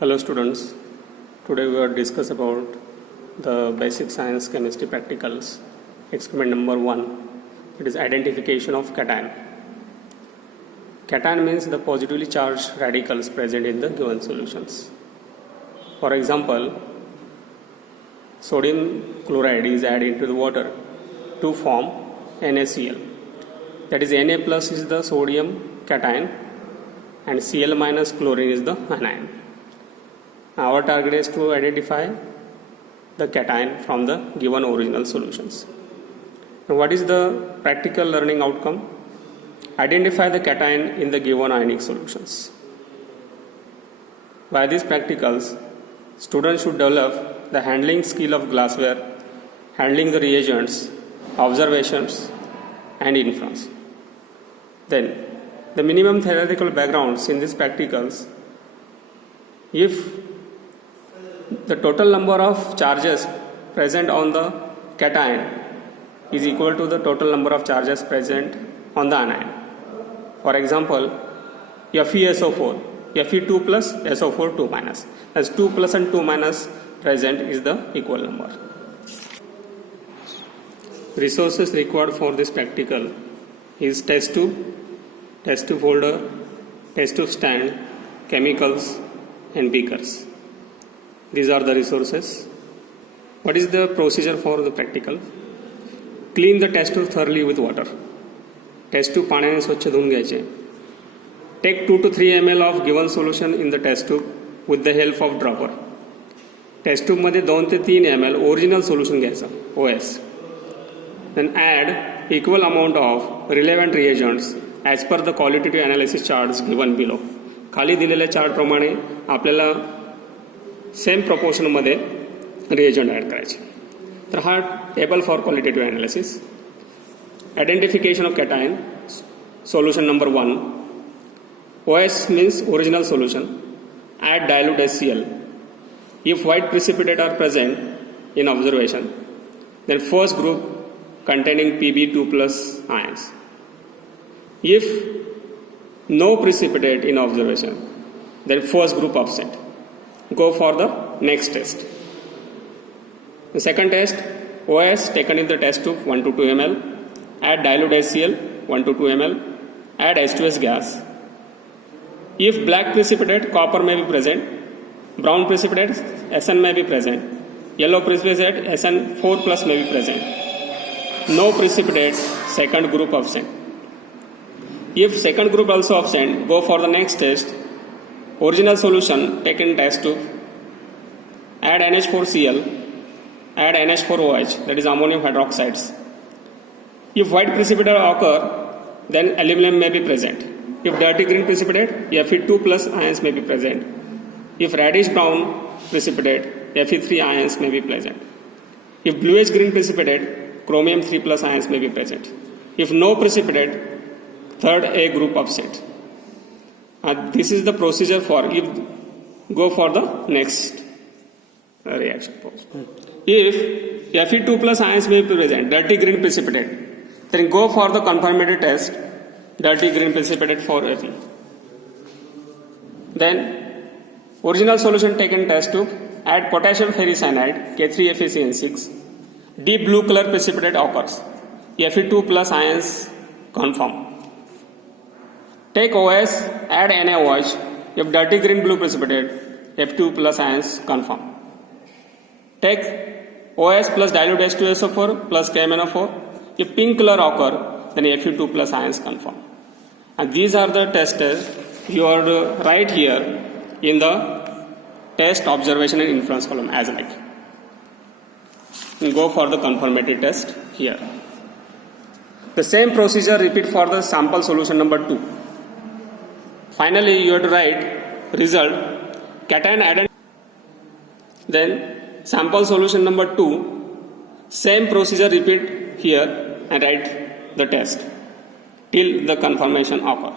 Hello students, today we will discuss about the basic science chemistry practicals. Experiment number 1, it is identification of cation. Cation means the positively charged radicals present in the given solutions. For example, sodium chloride is added into the water to form NaCl. That is, Na plus is the sodium cation and Cl minus chlorine is the anion. Our target is to identify the cation from the given original solutions. Now, what is the practical learning outcome? Identify the cation in the given ionic solutions. By these practicals, students should develop the handling skill of glassware, handling the reagents, observations, and inference. Then, the minimum theoretical backgrounds in these practicals: if the total number of charges present on the cation is equal to the total number of charges present on the anion. For example, FeSO4, Fe2 plus SO4 2 minus. As 2 plus and 2 minus present is the equal number. Resources required for this practical is test tube holder, test tube stand, chemicals, and beakers. These are the resources. What is the procedure for the practical? Clean the test tube thoroughly with water. Test tube पाण्याने स्वच्छ धुवून घ्यायचे. Take 2 to 3 ml of given solution in the test tube with the help of dropper. Test tube मध्ये 2 ते 3 ml original solution घ्यायचं, OS. Then add equal amount of relevant reagents as per the qualitative analysis charts given below. खाली दिलेल्या chart प्रमाणे आपल्याला same प्रपोर्शनमध्ये reagent add करायचे. तर हा table for qualitative analysis. Identification of cation. Solution number 1, OS means original solution. Add dilute HCl. If white precipitate are present in observation, then first group containing Pb2 plus ions. If no precipitate in observation, then first group absent. Go for the next test. The second test, OS taken in the test tube 1 to 2 ml. Add dilute HCl 1 to 2 ml. Add H2S gas. If black precipitate, copper may be present. Brown precipitate, Sn may be present. Yellow precipitate, Sn4 plus may be present. No precipitate, second group absent. If second group also absent, go for the next test. Original solution taken test tube. Add NH4Cl. Add NH4OH, that is ammonium hydroxides. If white precipitate occur, then aluminum may be present. If dirty green precipitate, Fe2 plus ions may be present. If reddish brown precipitate, Fe3 ions may be present. If bluish green precipitate, chromium 3 plus ions may be present. If no precipitate, third A group absent. This is the procedure for if go for the next reaction. If Fe2 plus ions may be present, dirty green precipitate, then go for the confirmatory test, dirty green precipitate for Fe. Then original solution taken test tube, add potassium ferricyanide K3FeCN6, deep blue color precipitate occurs, Fe2 plus ions confirm. Take OS, add NaOH. If dirty green blue precipitate, F2 plus ions confirm. Take OS plus dilute H2SO4 plus KMnO4. If pink color occur, then Fe2 plus ions confirm. And these are the tests you are right here in the test, observation and inference column as like. And go for the confirmatory test here. The same procedure repeat for the sample solution number 2. Finally, you have to write result, cation identity. Then sample solution number 2, same procedure repeat here and write the test till the confirmation occur.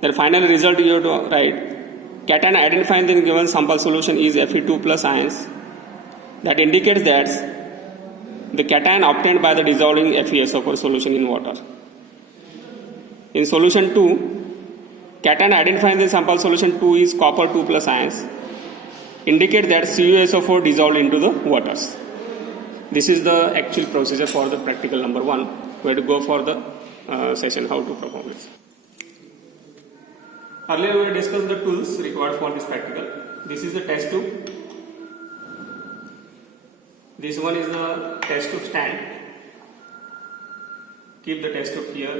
Then final result you have to write, cation identified in the given sample solution is Fe2 plus ions. That indicates that the cation obtained by the dissolving FeSO4 solution in water. In solution 2, cation identified in the sample solution 2 is copper 2 plus ions. indicate that CuSO4 dissolved into the waters. This is the actual procedure for the practical number 1. We have to go for the session how to perform it. Earlier we discussed the tools required for this practical. This is the test tube. This one is the test tube stand. Keep the test tube here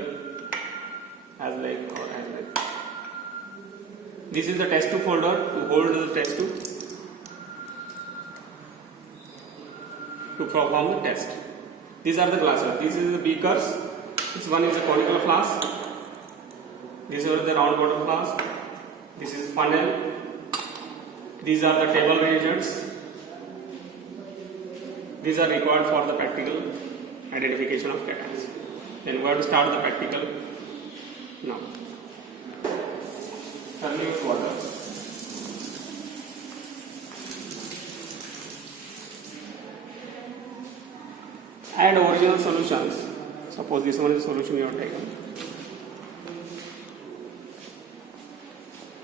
as like or as like. This is the test tube holder to hold the test tube to perform the test. These are the glasses. This is the beakers. This one is a conical flask. These are the round bottom flask. This is funnel. These are the table reagents. These are required for the practical identification of cations. Then we have to start the practical now. Dilute water. Add original solutions. Suppose this one is the solution you have taken.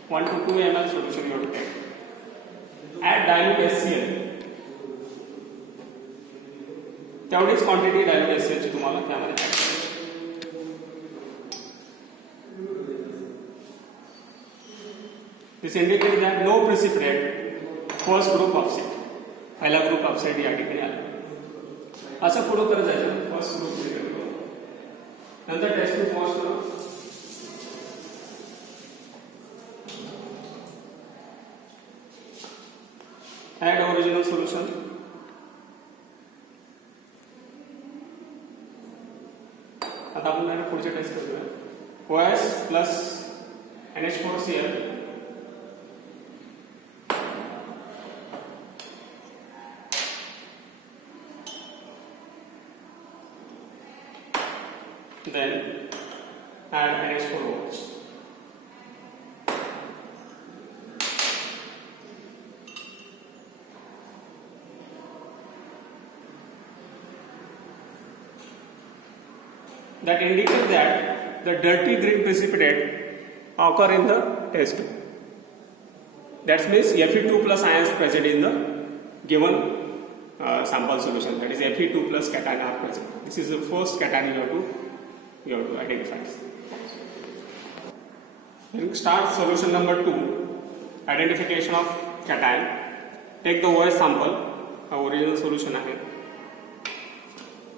1 to 2 ml solution you have to take. Add dilute HCl. तेवढीच quantity dilute HCl ची तुम्हाला त्यामध्ये This indicates that no precipitate first group offset. पहिला group offset या ठिकाणी आला. असं पुढे करत जायचं फर्स्ट ग्रुप नंतर टेस्ट ग्रुप पॉज करा. Add original solution. आता आपण पुढचे टेस्ट करूया. OS plus NH4Cl then add NH4OH. That indicates that the dirty green precipitate occur in the test tube. That means Fe2 plus ions present in the given sample solution. That is Fe2 plus cation are present. This is the first cation you have to identify. Then start solution number 2, identification of cation. Take the OS sample, original solution आहे.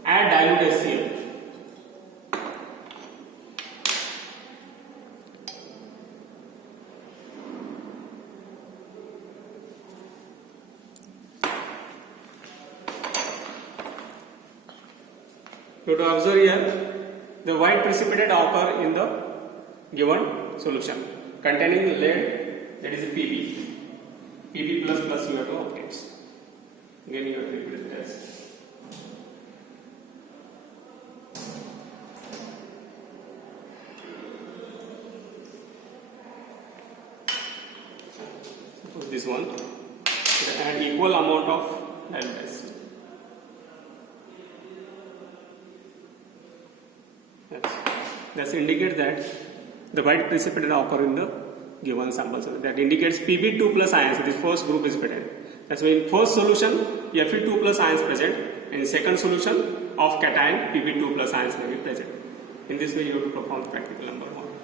Add dilute HCl. You have to observe here the white precipitate occur in the given solution containing lead, that is Pb. Pb plus plus you have to obtain. Again you have to repeat the test. Suppose this one and equal amount of dilute. That indicates that the white precipitate occur in the given sample. So that indicates Pb2 plus ions. This first group is present. That's why in first solution Fe2 plus ions present. In second solution of cation Pb2 plus ions may be present. In this way you have to perform practical number 1.